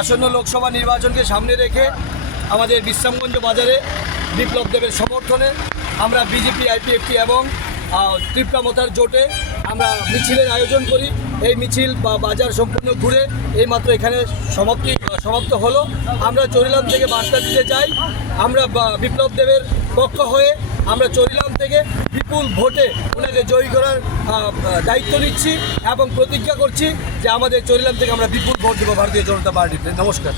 আসন্ন লোকসভা নির্বাচনকে সামনে রেখে আমাদের বিশ্রামগঞ্জ বাজারে বিপ্লব দেবের সমর্থনে আমরা বিজেপি, আইপিএফটি এবং ত্রিপুরা মতার জোটে আমরা মিছিলের আয়োজন করি। এই মিছিল বা বাজার সম্পূর্ণ ঘুরে এইমাত্র এখানে সমাপ্ত হলো। আমরা চরিলাম থেকে বার্তা দিতে চাই, আমরা বিপ্লব দেবের পক্ষ হয়ে আমরা চরিলাম থেকে বিপুল ভোটে ওনাকে জয়ী করার দায়িত্ব নিচ্ছি এবং প্রতিজ্ঞা করছি যে আমাদের চরিলাম থেকে আমরা বিপুল ভোট দেবো ভারতীয় জনতা পার্টিতে। নমস্কার।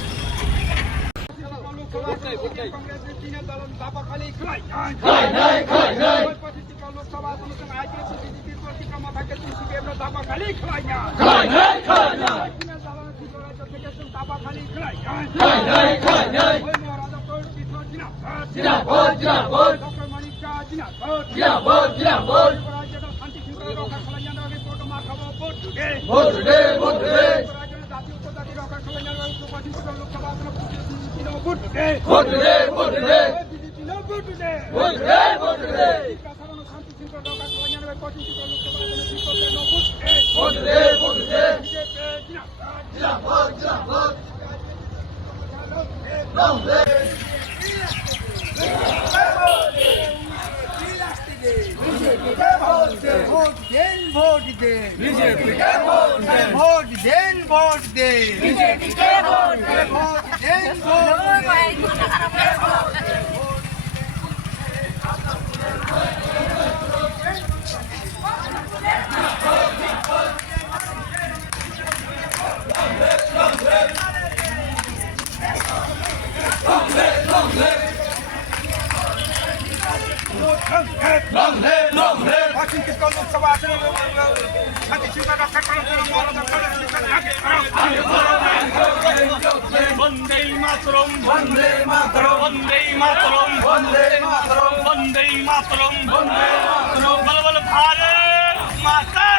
वंदे मातरम, वंदे मातरम, वंदे मातरम, वंदे मातरम, वंदे मातरम, वंदे मातरम, बल बल भारत माता